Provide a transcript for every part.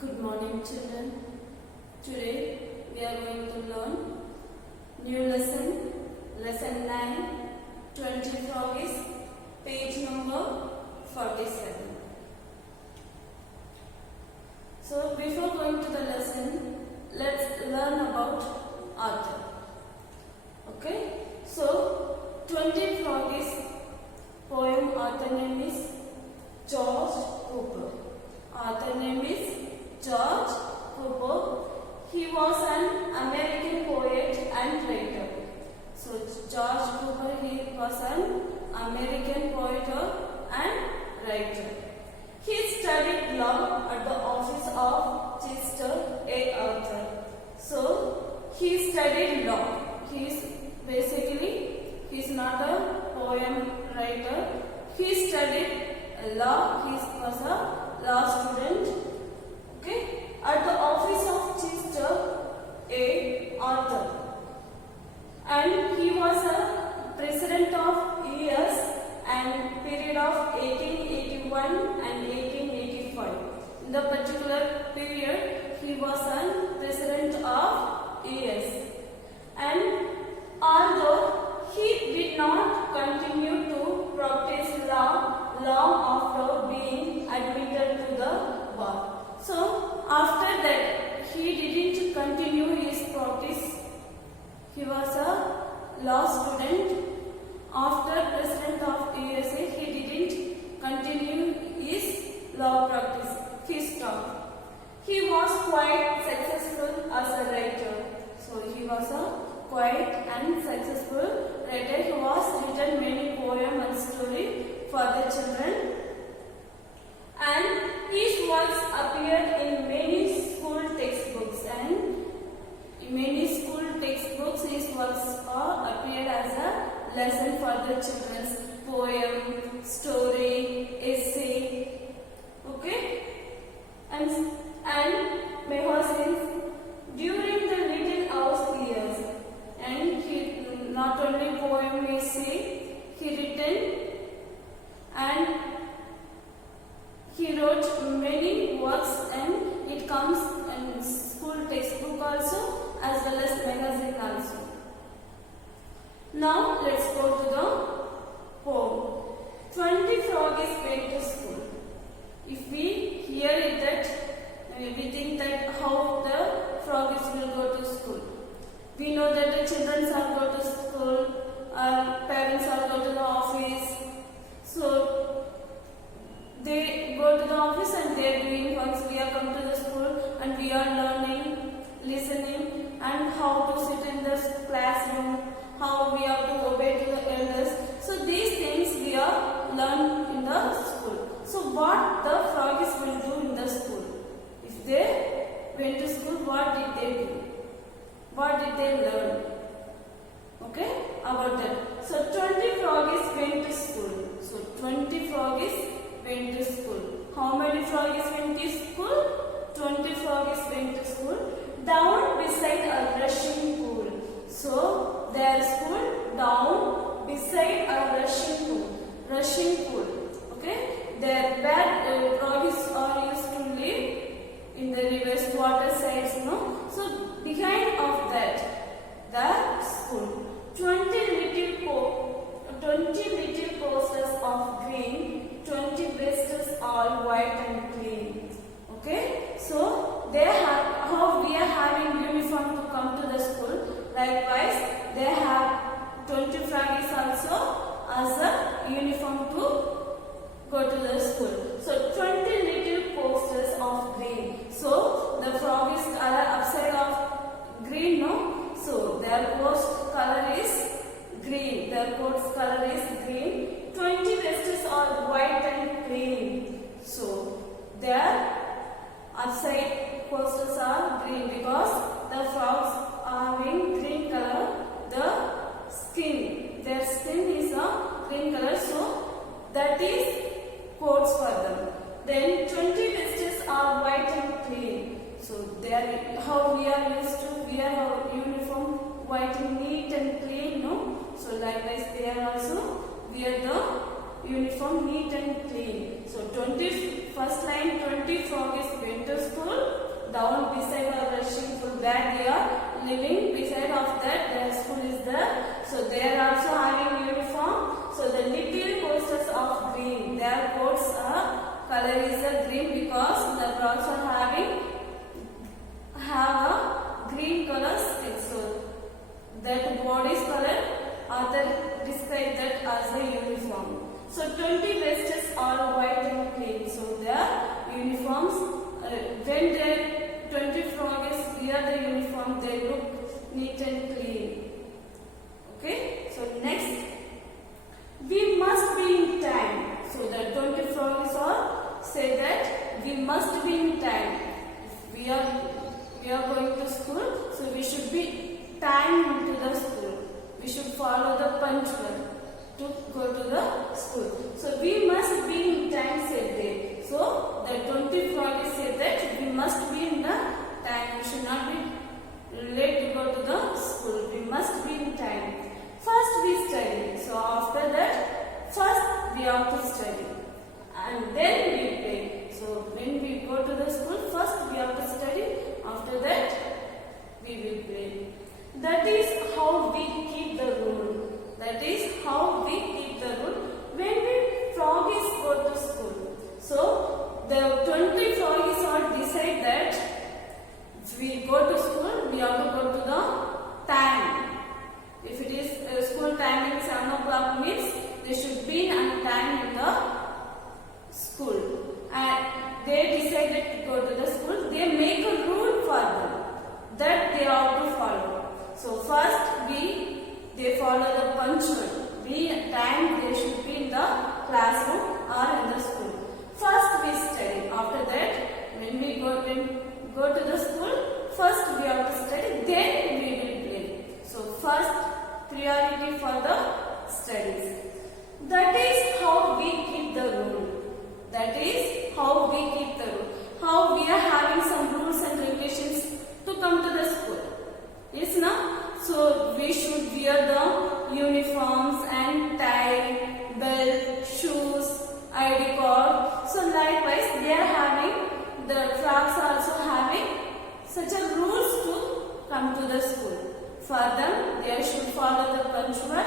Good morning, children. Today we are going to learn new lesson, lesson 9, 20 froggies, page number 47. So before going to the lesson, let's learn about author. Okay? So 20 froggies poem author name is George Cooper. Author name is George Cooper. He was an American poet and writer. So George Cooper, he was an American poet and writer. He studied law at the office of Chester A. Arthur. So he studied law. He's not a poem writer. He studied law. He was a law student. Okay, at the office of Chester A. Arthur, and he was a president of US and period of 1881 and 1885. In the particular period, he was a president of US, and although he did not continue to practice law long after being admitted to the bar. So, after that, he didn't continue his practice. He was a law student. After president of USA, he didn't continue his law practice. He stopped. He was quite successful as a writer. So, he was a quite and successful writer. He was written many poems and stories for the children. And his works appeared in many school textbooks, and in many school textbooks his works appeared as a lesson for the children's poem, story, essay. Okay, and magazines during the Little House years, and he not only poem, essay he written, and he wrote many works, and it comes in school textbook also as well as magazine also. Now let's go to the poem. 20 froggies went to school. If we hear it that we think that how the froggies will go to school. We know that the children are go to school, our parents are go to the office. So they go to the office and they are doing works. We are come to the school and we are learning, listening, and how to sit in the classroom, how we have to obey to the elders. So these things we are learn in the school. So what the froggies will do in the school? If they went to school, what did they do? What did they learn? Okay, about that. So 20 froggies went to school. So 20 froggies went to school. How many froggies went to school? 20 froggies went to school. Down beside a rushing pool. So their school down beside a rushing pool. Rushing pool. Okay. Their bad froggies are used to live in the rivers, water sides. No. So behind of that, the school. 20 little posters of green, 20 vestals all white and clean. Okay, so they have, how we are having uniform to come to the school. Likewise, they have 20 froggies also as a uniform to go to the school. So 20 little posters of green. So the froggies are upside of green, no? So their coat color is green. Their coat's color is green. 20 vestals are white and clean. So their upside posters are green because the frogs are having green color. The skin, their skin is a green color. So that is coats for them. Then 20 vestals are white and clean. So they are, how we are used to wear our uniform white and neat and clean, no? So likewise they are also wear the uniform neat and clean. So 20 first line 20 froggies went to school. down beside or rushing full bag, they are living beside of that their school is there. So they are also having uniform. So the little posters of green, their coats are color is a green because they are also have a green color stick. So that body's color author describe that as a uniform. So 20 vests are white and clean. So their uniforms, when their 20 frogs wear the uniform, they look neat and clean. Okay. So next, we must be in time. So the 20 frogs are say that we must be in time. If we are going to school, so we should be time to the school. We should follow the punctual to go to the school. So we must be in time, said they. So the 20 frogs said that we must be in the time. We should not be late to go to the school. We must be in time. First we study. So after that, first we have to study. And then we play. So when we go to the school, first we have to study. After that, we will play. That is how we keep the rule. That is how we keep the rule when we froggies go to school. So the 20 froggies are decide that if we go to school, we have to go to the time. If it is school timing 7 o'clock means they should be on time in the school. And they decided to go to the school. They make a rule for them that they have to follow. So first they follow the punctual. Time they should be in the classroom or in the school. First we study. After that, when we go to the school, first we have to study. Then we will play. So first priority for the studies. That is how we keep the rule. That is how we keep the rule. How we are having some rules and regulations to come to the school. Yes, na? So we should wear the uniforms and tie, belt, shoes, ID card. So likewise, they are having, the frogs are also having such a rules to come to the school. For them, they should follow the punctual.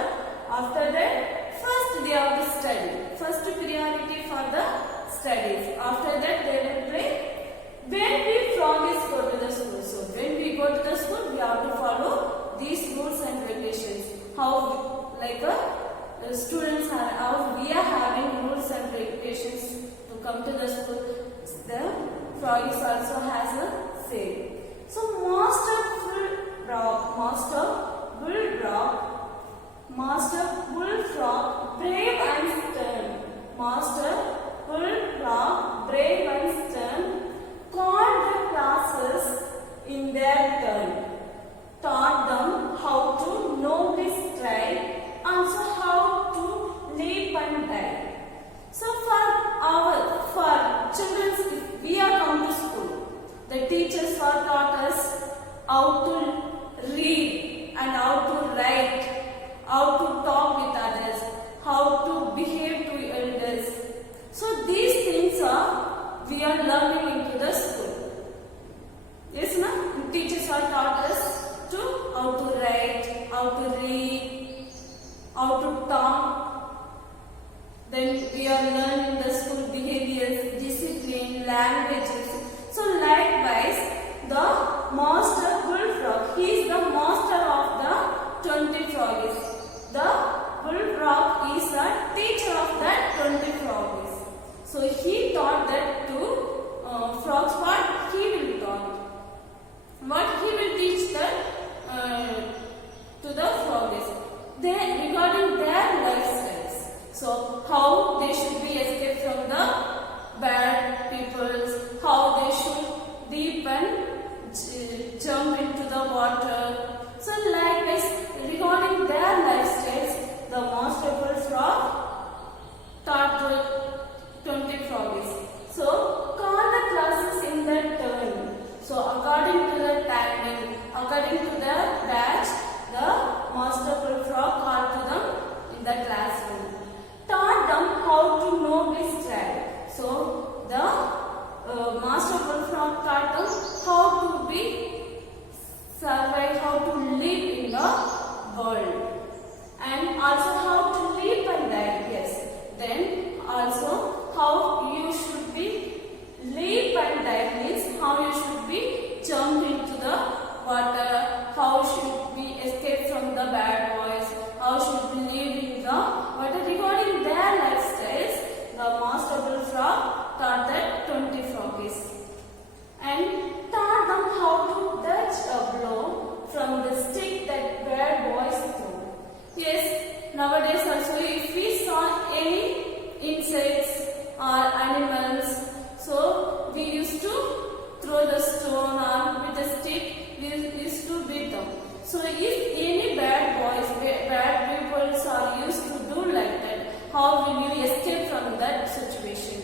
After that, first they have to study. First priority for the studies. After that, they will play. When we froggies go to the school, so when we go to the school, we have to follow these rules and regulations. How like students are, how we are having rules and regulations to come to the school. The froggies also has a say. So master bullfrog, brave and stern. Master bullfrog, brave and stern, called the classes in their turn, taught them how to nobly stride, and also how to leap and die. So for children, if we are come to school, the teachers are taught us how to read and how to write, how to talk with others, how to behave to elders. So these things we are learning into the school. Yes, na? Teachers are taught us to how to write, how to read, how to talk. Then we are learning the school behaviors, discipline, languages. So likewise, the master bullfrog, he is the master of the 20 froggies. The bullfrog is a teacher of that 20 froggies. So he taught that to frogs. What he will taught? What he will teach that to the froggies? They regarding their lifestyles. So how they should be escaped from the bad peoples, how Master Bullfrog taught them how to be survive, how to live in the world, and also how to live and die. Yes. Then also how you should be live and die means how you should be jump into the water, how should we escape from the bad boys, how should we live in the water. Regarding their lifestyles, the Master Bullfrog taught that 20 froggies and taught them how to dodge a blow from the stick that bad boys throw. Yes, nowadays also if we saw any insects or animals, so we used to throw the stone or with a stick, we used to beat them. So if any bad boys, bad people are used to do like that, how will you escape from that situation?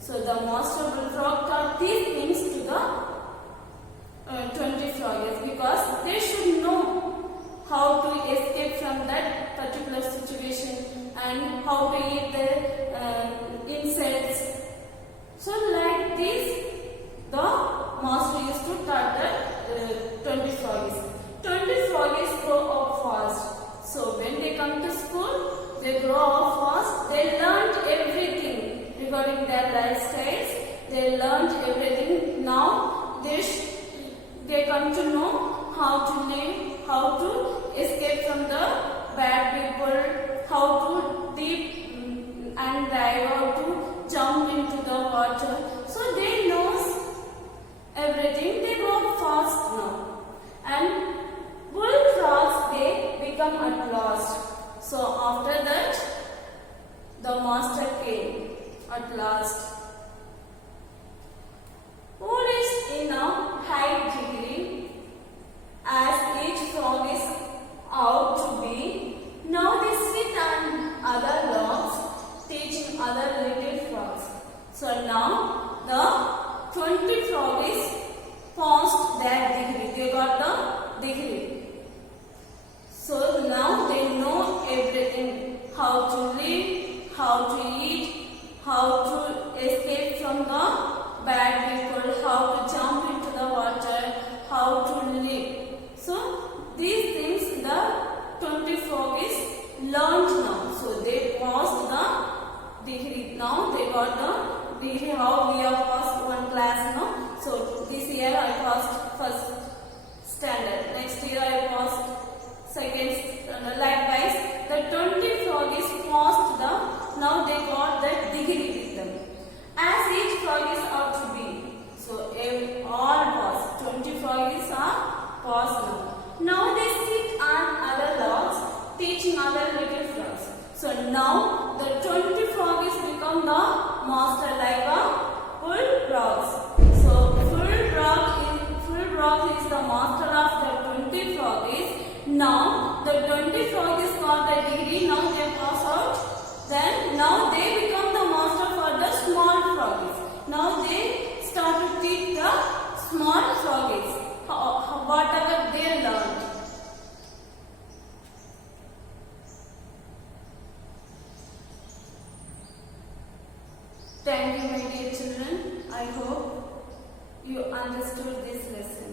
So the Master Bullfrog taught these things to the 20 froggies because they should know how to escape from that particular situation and how to eat the insects. So like this, the master used to taught the 20 froggies. 20 froggies grow up fast. So when they come to school, they grow up fast. They learned everything regarding their lifestyles. They learned everything. Now they come to know how to live, how to escape from the bad people, how to deep and dive, how to jump into the water. So they knows everything. They grow fast now. And bullfrogs, they become at last. So after that, the master came at last. Who lives in a high degree, as each frog is out to be. Now they sit on other logs, teaching other little frogs. So now the 20 froggies passed their degree. They got the degree. So now they know everything. How to live, how to eat, how to escape from the bad people, how to jump into the water, how to live. So these things the 20 froggies learned now. So they passed the degree. Now they got the degree. How we have passed one class now. So this year I passed first standard. Next year I passed second standard. Likewise, the 20 froggies passed the. Now they got the degree with them. As each frog is out to be. So all passed. 20 froggies are passed now. Now they sit on other logs, teaching other little frogs. So now the 20 froggies become the master like a bullfrogs. So bullfrog is the master of the 20 froggies. Now the 20 froggies got the degree. Now they pass out. Then now they become the master for the small froggies. Now they start to teach the small froggies whatever they learned. Thank you, my dear children. I hope you understood this lesson.